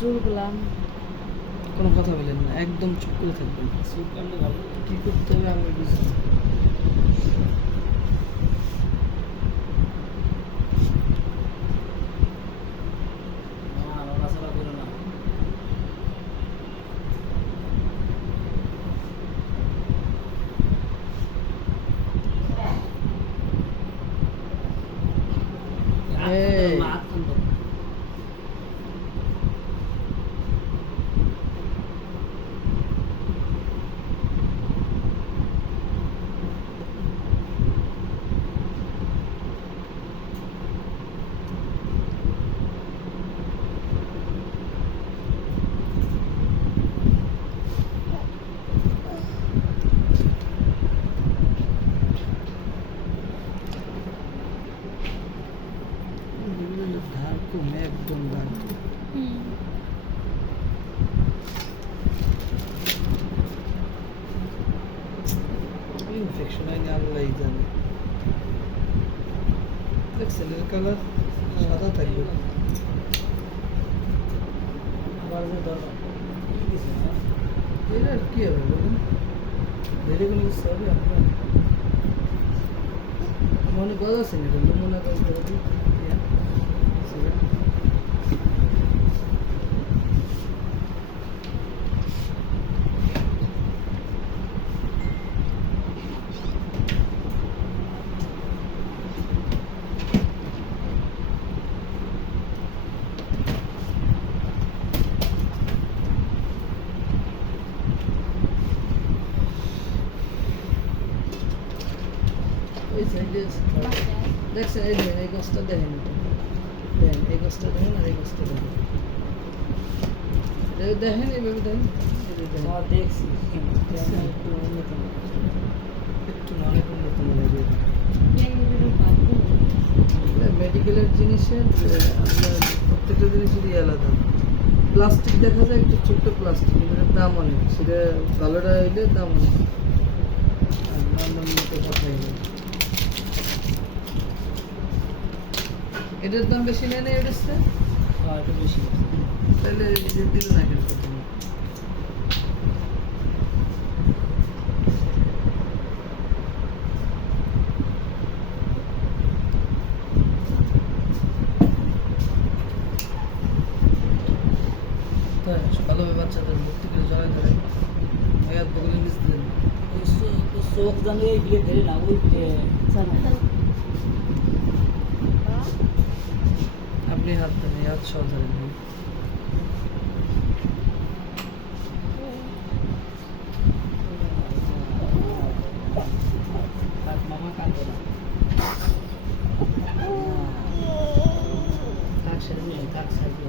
চুলগুলা কোনো কথা বলেন না, একদম চুপ করে থাকবেন। চুপ করলে ভালো। কি করতে হবে আমি বুঝি। মামা নড়াচড়া করো না। এই। হাত খান ধরো। ধার কমে একদম ধার ইনফেকশন হয়নি, আল্লাহ জানে। দেখছেন এর কালার সাদা থাকবে। আবার যে ধরো। কি দিছে না? এর আর কি হবে বলুন, ধীরে কোনো কিছু হবে আপনার মনে কথা আছে না, এটা নমুনা করতে হবে। ওই সাইডে দেখছেন, এই দেখেন এই গাছটা দেখেন, দেখেন এই গাছটা দেখেন আর এই গাছটা দেখেন, দেখেন এইভাবে দেখেন, হ্যাঁ, দেখছি। তেমন একটু উন্নত না। একটু অনেক উন্নত মনে হয়। মেডিকেলের জিনিসের আপনার প্রত্যেকটা জিনিসেরই আলাদা। প্লাস্টিক দেখা যায় একটু ছোট্ট প্লাস্টিক, এটার দাম অনেক, সেটা ভালোটা হইলে দাম অনেক, আর নর্মাল মতো কথাই নেই। এটার দাম বেশি নেয় না এটার চেয়ে? হ্যাঁ, একটু বেশি। তাহলে যে দিল না কেন প্রথমে? তাই ভালোভাবে বাচ্চাদের ভর্তি করে জড়াই ধরেন, মেয়াদ বগলে নিচ দেন। চোখ জানি এই বিয়ে ধরে না, ওই বিয়ে আপনি হাত দেন, এই হাত সহ ধরেন। মামা কাঁদে না। কাক সেরে নিয়ে কাক সাজিয়ে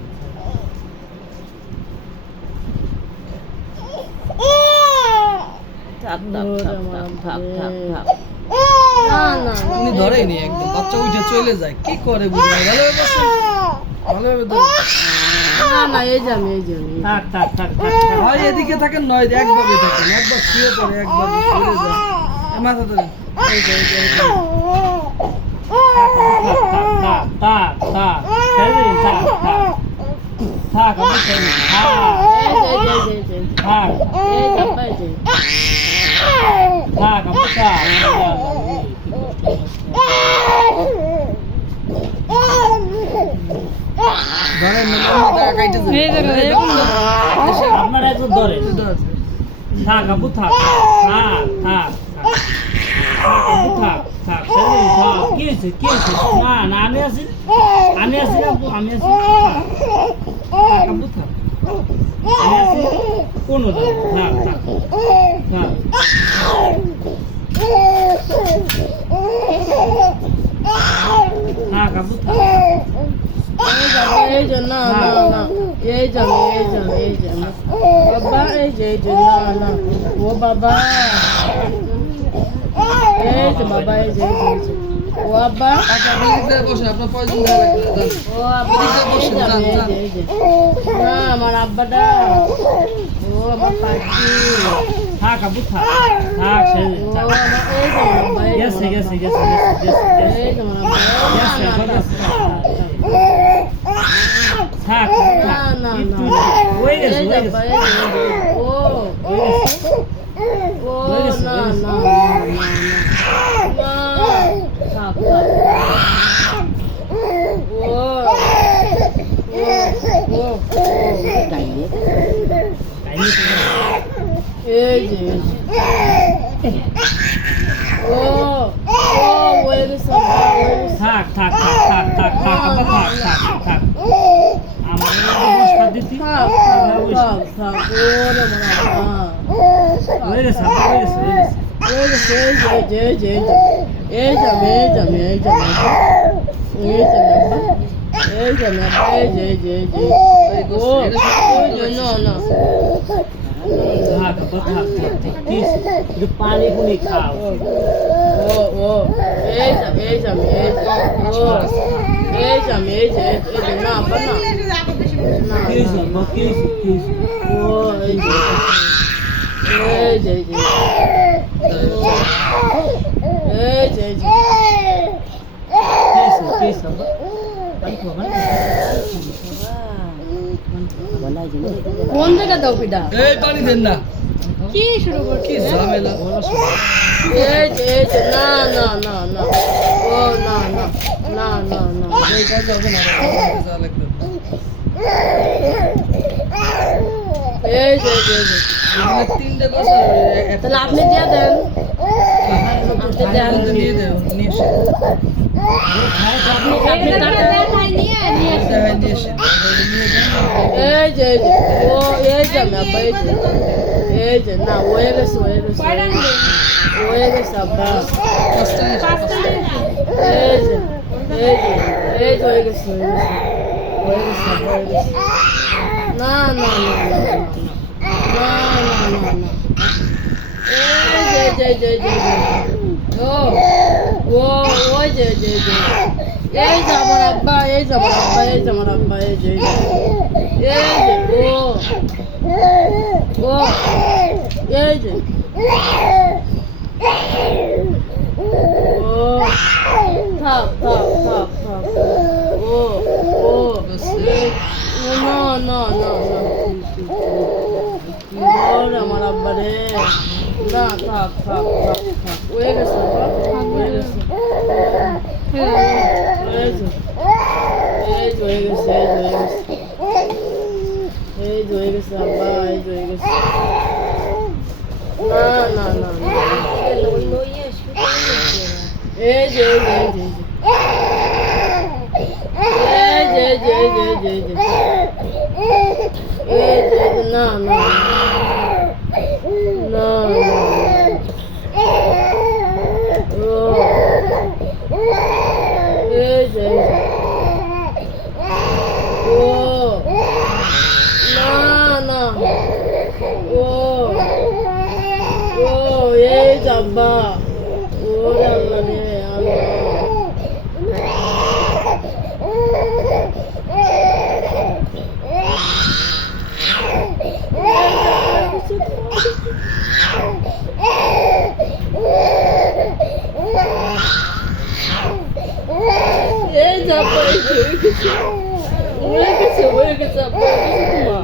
উনি ধরেনি একদম, বাচ্চা উঠে চলে যায়, কি করে বুঝবে? ভালোভাবে বসে, ভালোভাবে ধরে। থাক থাক থাক থাক হয় এদিকে থাকেন, নয় একভাবে থাকেন, একবার শুয়ে পড়ে, একবার সরে যায়। মাথা ধরে এই যে, এই যে, এই যে। থাক থাক থাক ছেড়ে দিন, থাক থাক থাক আমি ছেড়ে দিন, থাক থাক থাক আপু থাক। ধরেন না, মাথা কাইটে যায়। আপনারা একটু ধরে থাক আপু থাক থাক থাক থাক আপু থাক থাক ছেড়ে দিন, থাক। কি হয়েছে কি হয়েছে? না না আমি আছি আপু, আমি আছি। থাক আপু থাক, আমি আছি। কোনো থাক থাক থাক থাক আপু থাক। বসেন, আপনার পয়সা বসেন, যান, যান। আমার আব্বাটা ও আমার পাখি থাক আপু থাক থাক ছেড়ে দিন, থাক। গেছে গেছে গেছে গেছে গেছে গেছে গেছে, কথা আছে। থাক থাক না, না, একটু না। গেছে, এই হয়ে যাব্বা, গেছে। ও ও হয়ে গেছে, না হয়ে গেছে। না না থাক থাক ও ও কাহিনী তো এই যে ও হয়ে গেছে আব্বা, হয়ে গেছে। থাক থাক থাক থাক থাক থাক আব্বা, থাক থাক থাক আমার বসপা দিতি থাক থাক থাক ওরে মনে আব্বা হয়ে গেছে আব্বা, হয়ে গেছে, হয়ে গেছে। এই যে এই যে এই যে এই যে এই যে এই যে এই যে ও না না থাক আব্বা, থাক থাক থাক কি একটু পানি পুনি খাও। ও এই যে ও এই যে না আব্বা না না কি হয়েছে আব্বা, কি হয়েছে, কি হয়েছে? ও এই যে এই যে কি হয়েছে, কি হয়েছে আব্বা? পানি খাও, পানি খাও। কোন জায়গা দাও পিঠা এই পানি দেন না কি শুরু করছি কি ঝামেলা এই যে না না না না ও না না না না না এইটা যাবে না যা লাগবে এই যে এখানে তিনটে কথা তাহলে আপনি দিয়ে দেন আপনি দেন নিয়ে দেব নিয়ে এসে আপনি টাকা নিয়ে এসে নিয়ে এসে এই যে ও এই যে আমি আব্বা এই যে না হয়ে গেছে আব্বা পাঁচটা নিয়ে এসে এই যে হয়ে গেছে আব্বা, হয়ে গেছে না না না না না এই যে ও ওই যে এই যে আমার আব্বা এই যে আমার আব্বা এই যে ও এই যে ও থাক ও না ওরে আমার আব্বা রে না থাক হয়ে গেছে আব্বা, হয়ে গেছে এই যে হয়ে গেছে আব্বা এই যে হয়ে গেছে না এই যে না ও এই যে ও না ও এই যাব্বা ওরে আল্লাহ রে আল্লাহ এই যাব্বা হয়ে গেছে আব্বা তোমার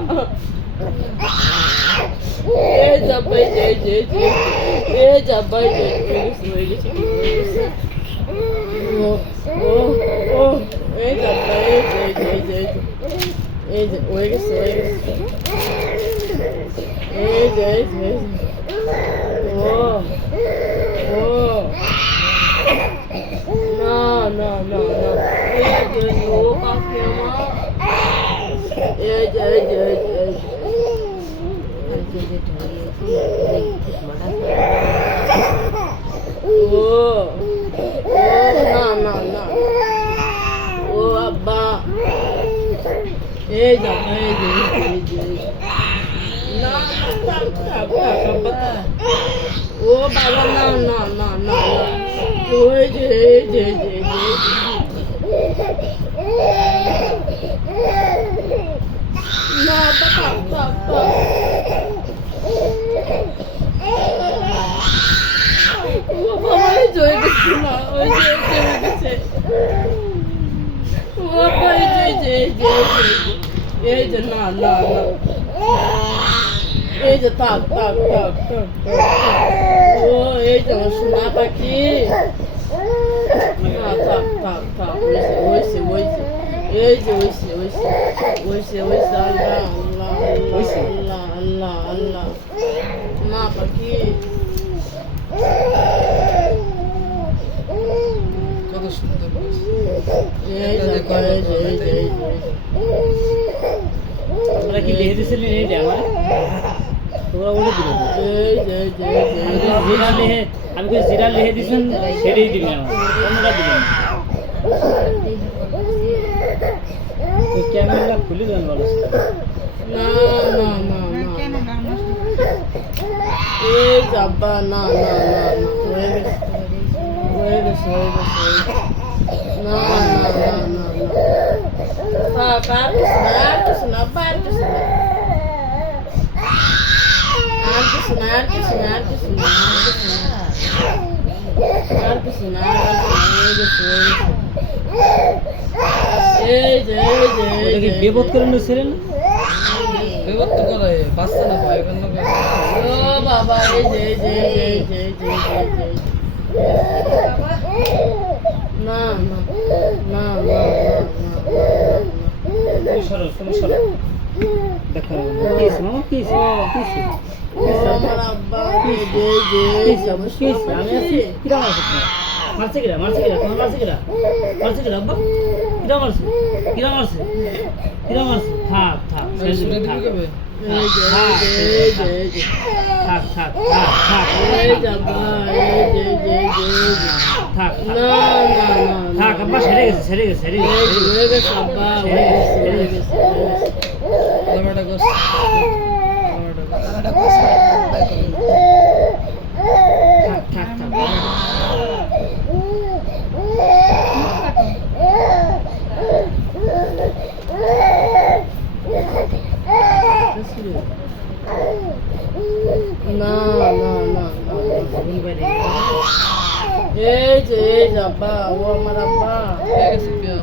এই যাব্বা এই যাব্বা হয়ে গেছে ও এই যাব্বা এই যে হয়ে গেছে এই যে ও না এই যে ও কাকে এই যে না ও আব্বা এই যে না ও বাবা না ওই যে না বাবা এই যে গেছে না ওই যে গেছে ও এই যে না এই যে থাক থাক থাক থাক থাক। ও এই যে আমার সোনা পাখি। না থাক থাক থাক, হয়েছে হয়েছে, এই যে হয়েছে হয়েছে হয়েছে হয়েছে। আল্লাহ আল্লাহ হয়েছে? আল্লাহ আল্লাহ আল্লাহ। না পাখি কত সুন্দর বয়স। এই যে আব্বা, এই যে এই যে এই যে। তোমরা কি লিখে দিয়েছিলেন এইটা আমার? তোমরা বলে দিল এই যে এই যে এই যে এই যে। জিরা লিখে, আমি কি জিরা লিখে দিয়েছেন সেটাই দিবেন আমার, অন্যটা দিবেন না। তো ক্যামেরা খুলে দেন ভালো। না না না না না। এই যে আব্বা, না না না না, হয়ে গেছে হয়ে গেছে হয়ে গেছে হয়ে গেছে। না না না না না। থাক, আর কিছু না আব্বা, আর কিছু না, আর কিছু না, আর কিছু না, আর কিছু না, আর কিছু না, হয়ে গেছে হয়ে গেছে। এই যে এই যে এই ওটা কি যে। বেবত করে নিয়েছিলেন? বিভক্ত করে বাচ্চা না ভয় কেন করে? ও বাবা, এই যে এই যে এই যে এই যে এই যে এই যে এই যে। না না না না না সরো তুমি সরো। দেখো কি হয়েছে মামা, কি হয়েছে, কি হয়েছে? ও আমার আব্বা, এই যে এই যে কি এই যে। হয়েছে? কি হয়েছে? আমি আছি, কিরা মারছে তোমার? মারছে কিরা, মারছে কিরা, তোমার মারছে কিরা, মারছে কিরা আব্বা, কিরা মারছে, কিরা মারছে, কিরা মারছে? থাক থাক আর সুরে দিবি কবে? এই যে এই যে এই যে। থাক থাক থাক থাক এই যে আব্বা, এই যে এই যে এই যে এই যে। থাক না না না থাক আব্বা, সেরে গেছে সেরে গেছে সেরে এই গেছে। যে হয়ে গেছে আব্বা, হয়ে গেছে হয়ে গেছে হয়ে গেছে। আলামাটা গোস। আলামাটা গোস। থাক থাক থাক। না না না না। আগুন বাইরে এই যে আব্বা, ও আমার আব্বা। হয়ে গেছে বিয়া।